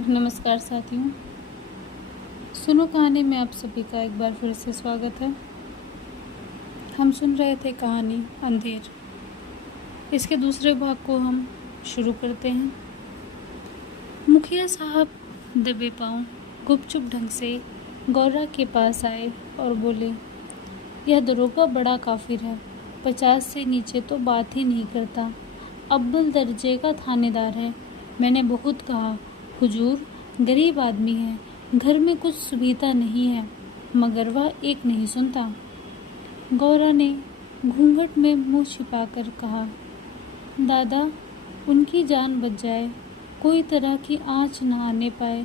नमस्कार साथियों। सुनो कहानी में आप सभी का एक बार फिर से स्वागत है। हम सुन रहे थे कहानी अंधेर। इसके दूसरे भाग को हम शुरू करते हैं। मुखिया साहब दबे पांव गुपचुप ढंग से गौरा के पास आए और बोले, यह दरोगा बड़ा काफिर है, 50 से नीचे तो बात ही नहीं करता। अव्वल दर्जे का थानेदार है। मैंने बहुत कहा, हुजूर गरीब आदमी है, घर में कुछ सुविधा नहीं है, मगर वह एक नहीं सुनता। गौरा ने घूंघट में मुंह छिपाकर कहा, दादा उनकी जान बच जाए, कोई तरह की आँच न आने पाए।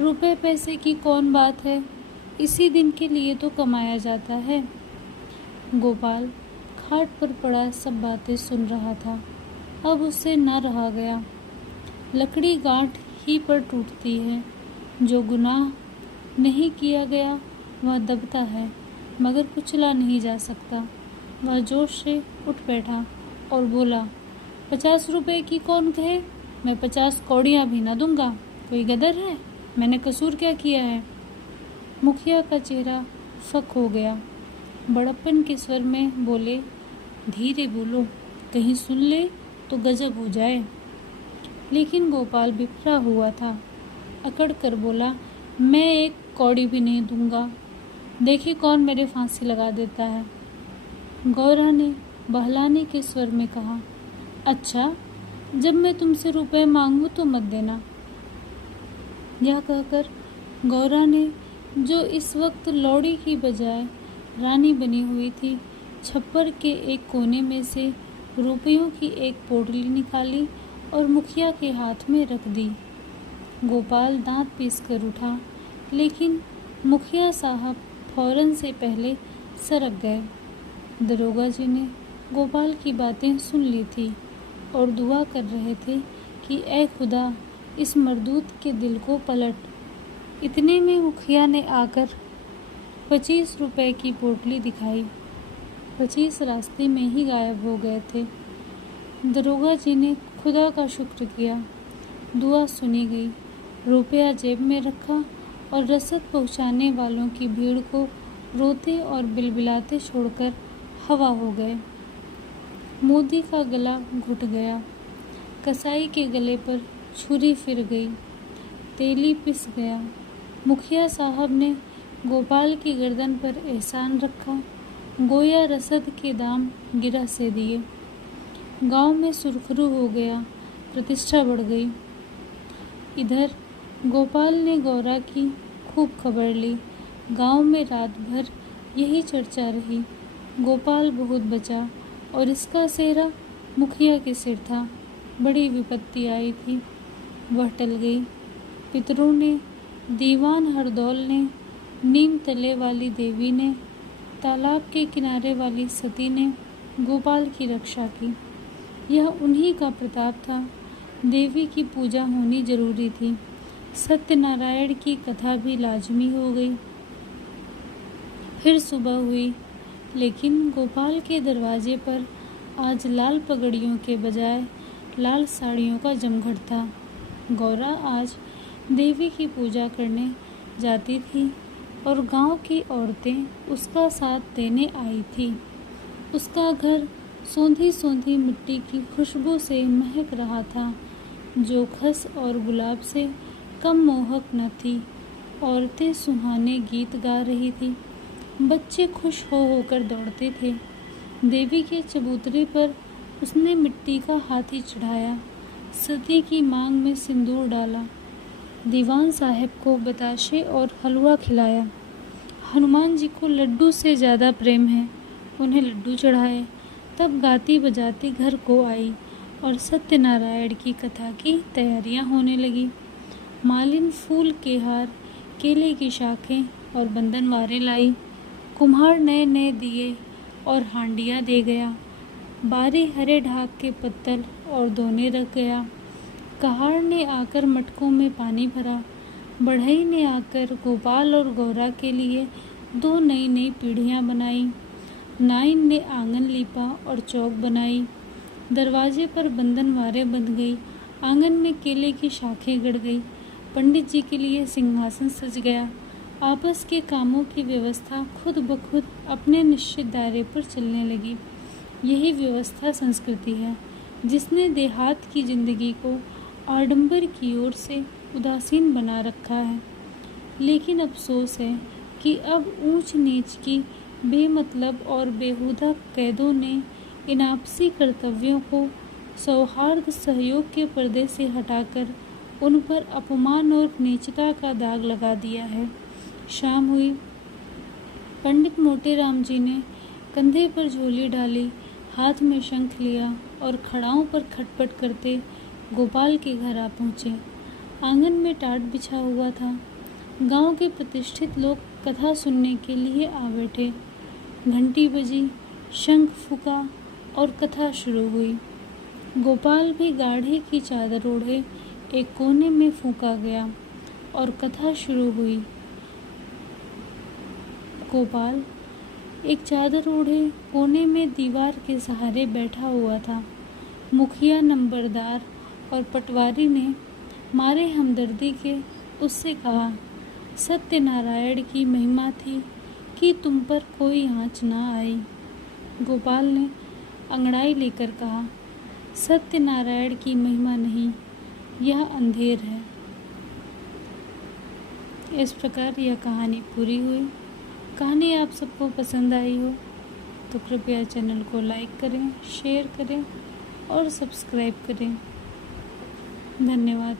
रुपए पैसे की कौन बात है, इसी दिन के लिए तो कमाया जाता है। गोपाल खाट पर पड़ा सब बातें सुन रहा था। अब उससे न रहा गया। लकड़ी गांठ ही पर टूटती है। जो गुनाह नहीं किया गया वह दबता है, मगर कुचला नहीं जा सकता। वह जोश से उठ बैठा और बोला, 50 रुपए की कौन कहे, मैं 50 कौड़ियाँ भी न दूंगा। कोई गदर है, मैंने कसूर क्या किया है। मुखिया का चेहरा फक हो गया। बड़प्पन के स्वर में बोले, धीरे बोलो, कहीं सुन ले तो गजब हो जाए। लेकिन गोपाल बिफरा हुआ था। अकड़ कर बोला, मैं एक कौड़ी भी नहीं दूंगा, देखिए कौन मेरे फांसी लगा देता है। गौरा ने बहलाने के स्वर में कहा, अच्छा जब मैं तुमसे रुपए मांगूं तो मत देना। यह कहकर गौरा ने, जो इस वक्त लौड़ी की बजाय रानी बनी हुई थी, छप्पर के एक कोने में से रुपयों की एक पोटली निकाली और मुखिया के हाथ में रख दी। गोपाल दांत पीस कर उठा, लेकिन मुखिया साहब फौरन से पहले सरक गए। दरोगा जी ने गोपाल की बातें सुन ली थी और दुआ कर रहे थे कि ऐ खुदा इस मर्दूत के दिल को पलट। इतने में मुखिया ने आकर 25 रुपए की पोटली दिखाई। 25 रास्ते में ही गायब हो गए थे। दरोगा जी ने खुदा का शुक्र किया, दुआ सुनी गई। रुपया जेब में रखा और रसद पहुंचाने वालों की भीड़ को रोते और बिलबिलाते छोड़कर हवा हो गए। मोदी का गला घुट गया। कसाई के गले पर छुरी फिर गई। तेली पिस गया। मुखिया साहब ने गोपाल की गर्दन पर एहसान रखा, गोया रसद के दाम गिरह से दिए। गांव में सुरखरू हो गया, प्रतिष्ठा बढ़ गई। इधर गोपाल ने गौरा की खूब खबर ली। गांव में रात भर यही चर्चा रही। गोपाल बहुत बचा और इसका सेहरा मुखिया के सिर था। बड़ी विपत्ति आई थी, वह टल गई। पितरों ने, दीवान हरदौल ने, नीम तले वाली देवी ने, तालाब के किनारे वाली सती ने गोपाल की रक्षा की। यह उन्हीं का प्रताप था। देवी की पूजा होनी जरूरी थी। सत्यनारायण की कथा भी लाजमी हो गई। फिर सुबह हुई, लेकिन गोपाल के दरवाजे पर आज लाल पगड़ियों के बजाय लाल साड़ियों का जमघट था। गौरा आज देवी की पूजा करने जाती थी और गांव की औरतें उसका साथ देने आई थी। उसका घर सोंधी सोंधी मिट्टी की खुशबू से महक रहा था, जो खस और गुलाब से कम मोहक न थी। औरतें सुहाने गीत गा रही थी। बच्चे खुश हो होकर दौड़ते थे। देवी के चबूतरे पर उसने मिट्टी का हाथी चढ़ाया, सती की मांग में सिंदूर डाला, दीवान साहब को बताशे और हलवा खिलाया। हनुमान जी को लड्डू से ज़्यादा प्रेम है, उन्हें लड्डू चढ़ाए। तब गाती बजाती घर को आई और सत्यनारायण की कथा की तैयारियां होने लगी। मालिन फूल के हार, केले की शाखें और बंधनवारें लाई। कुम्हार नए नए दिए और हांडियाँ दे गया। बारी हरे ढाक के पत्तल और दोने रख गया। कहार ने आकर मटकों में पानी भरा। बढ़ई ने आकर गोपाल और गौरा के लिए 2 नई नई पीढ़ियाँ बनाई। नाइन ने आंगन लीपा और चौक बनाई। दरवाजे पर बंधनवारें बंध गई। आंगन में केले की शाखें गड़ गई। पंडित जी के लिए सिंहासन सज गया। आपस के कामों की व्यवस्था खुद ब खुद अपने निश्चित दायरे पर चलने लगी। यही व्यवस्था संस्कृति है, जिसने देहात की जिंदगी को आडंबर की ओर से उदासीन बना रखा है। लेकिन अफसोस है कि अब ऊंच नीच की बेमतलब और बेहुदा कैदों ने इन आपसी कर्तव्यों को सौहार्द सहयोग के पर्दे से हटाकर उन पर अपमान और नीचता का दाग लगा दिया है। शाम हुई। पंडित मोटेराम जी ने कंधे पर झोली डाली, हाथ में शंख लिया और खड़ाओं पर खटपट करते गोपाल के घर आ पहुँचे। आंगन में टाट बिछा हुआ था। गांव के प्रतिष्ठित लोग कथा सुनने के लिए आ बैठे। घंटी बजी, शंख फूका और कथा शुरू हुई। गोपाल भी गाढ़े की चादर ओढ़े एक कोने में फूंका गया और कथा शुरू हुई। गोपाल एक चादर ओढ़े कोने में दीवार के सहारे बैठा हुआ था। मुखिया, नंबरदार और पटवारी ने मारे हमदर्दी के उससे कहा, सत्यनारायण की महिमा थी कि तुम पर कोई आँच ना आई। गोपाल ने अंगड़ाई लेकर कहा, सत्यनारायण की महिमा नहीं, यह अंधेर है। इस प्रकार यह कहानी पूरी हुई। कहानी आप सबको पसंद आई हो तो कृपया चैनल को लाइक करें, शेयर करें और सब्सक्राइब करें। धन्यवाद।